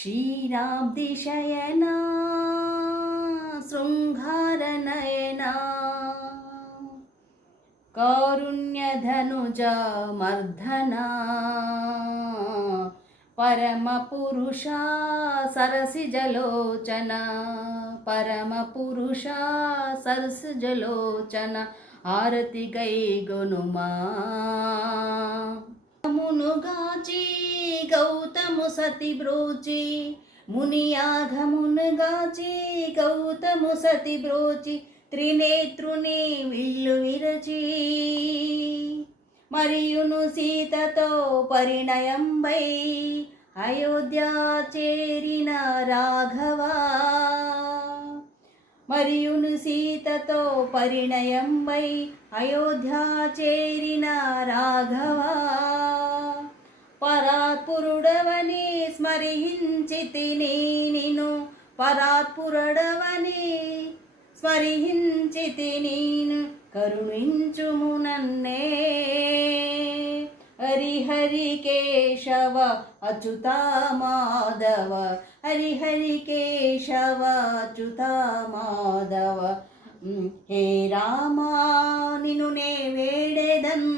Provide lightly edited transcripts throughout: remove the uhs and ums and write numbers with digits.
क्षीराब्धिशयना शृङ्गारनयना कारुण्यधनुजा मर्दना परमपुरुषा सरसिजलोचना परमपुरुषा सरसिजलोचना आरति गैगुनुमा मुनुगाची गौतमु सति ब्रोची मुनियाघमुनुगाची गौतमु सति ब्रोची త్రినేత్రుని విల్లు విరచి మరియును సీతతో పరిణయంబై అయోధ్య చేరిన రాఘవా మరియును సీతతో పరిణయంబై అయోధ్య చేరిన రాఘవా పరాత్పురుడవని స్మరించితిని నిను పరాత్పురుడవని స్మరించి నేను కరుణించుము నన్నే హరిహరి కేశవ అచ్యుత మాధవ హరిహరి కేశవ అచ్యుత మాధవ హే రామా నిను నే వేడెదన్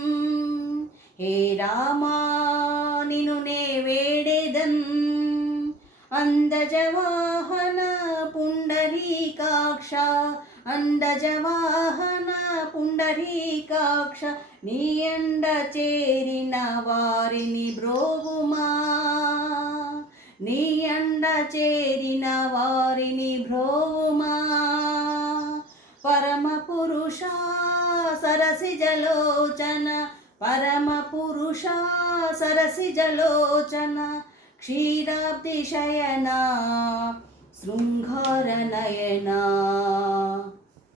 హే రామా నిను నే వేడెదన్ అందజవాహన పుండరీకాక్ష అందజవాహన పుండరీకాక్ష నీ అండ చేరిన వారిని బ్రోవుమా నీ అండ చేరిన వారిని బ్రోవుమా పరమపురుష సరసిజలోచన పరమపురుష సరసిజలోచన क्षीराब्धिशयना शृङ्गारनयना